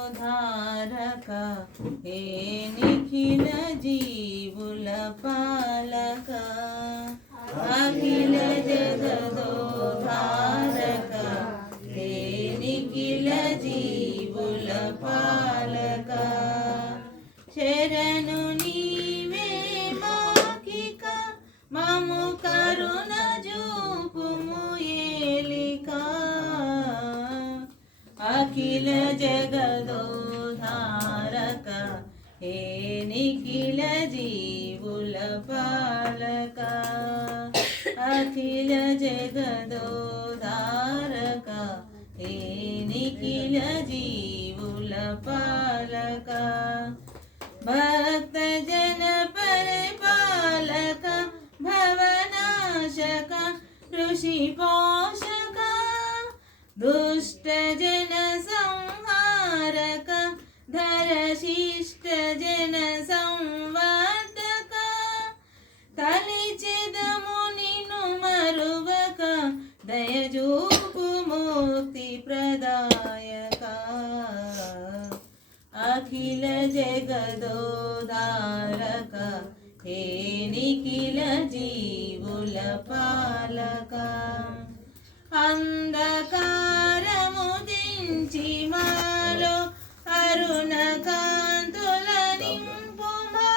జగదోధారక హే నిఖిల జీవుల పాలక అఖిల జగదోధారక హే నిఖిల జీవుల పాలక శరణు నీవే మాకిక మము కరుణ జూపుము ఏలిక అఖిల జగదోధారక హే నిఖిల జీవుల పాలక అఖిల జగదోధారక హే నిఖిల జీవుల పాలక భక్త జన పరిపాలక భవనాశక ఋషి పోషక దుష్ట జన సంహారక ధర శిష్ట జన సంవర్ధక తలిచెదము నిన్ను మరువక దయజూపు ముక్తి ప్రదాయక అఖిల జగదోధారక హే నిఖిల జీవుల పాలక అంధకారము దించి మాలో అరుణ కాంతుల నింపుమా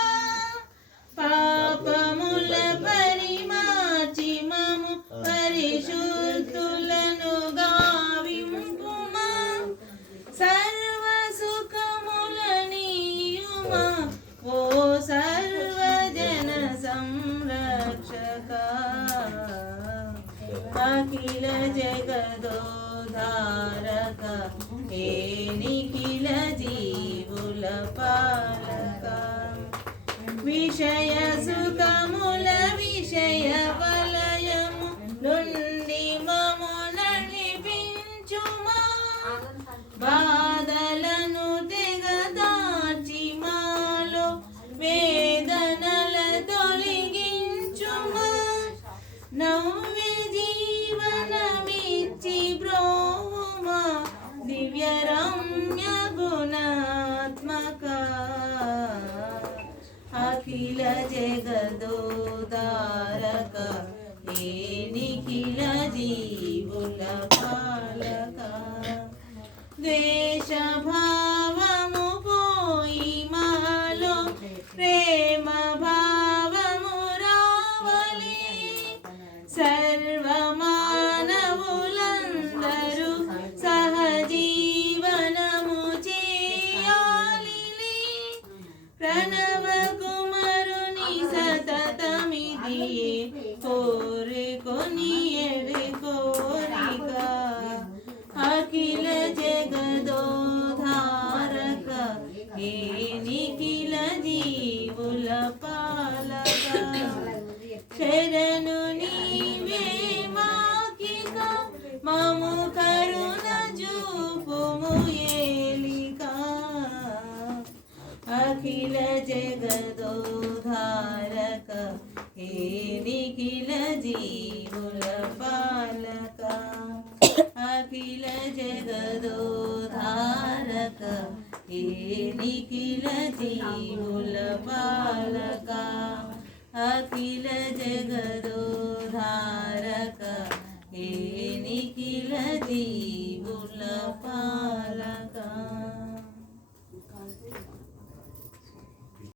పాపముల పరిమార్చి మము పరిశుద్ధులను గావింపుమా సర్వ సుఖముల నీయుమా ఓ సర్వజన సంరక్షక అఖిల జగదోధారక హే నిఖిల జీవుల పాలక విషయ సుఖముల విషయ వలయము నుండి మము నడిపించుమా బాధలను తెగదార్చి మాలో వేదనల తొలగించుమా నవ్వే జీవనమిచ్చి బ్రోమా దివ్య రమ్య గుణాత్మక అఖిల జగదోధారక హే నిఖిల జీవుల పాలక ద్వేష భావము పోయి మాలో ప్రేమ భావము రావలి సర్వ మానవులందరూ సహజీవనము చేయాలి ప్రణవ కుమారుని సతతమిది కోరికొని ఎడి కోరిక అఖిల జగదోధారక హే నిఖిల జీవుల పాలక శరణు నీవే మాకిక మము కరుణ జూపుము ఏలిక అఖిల జగదోధారక హే నిఖిల జీవుల పాలక అఖిల జగదోధారక హే నిఖిల జీవుల పాలక అఖిల జగదోధారక హే నిఖిల జీవుల పాలక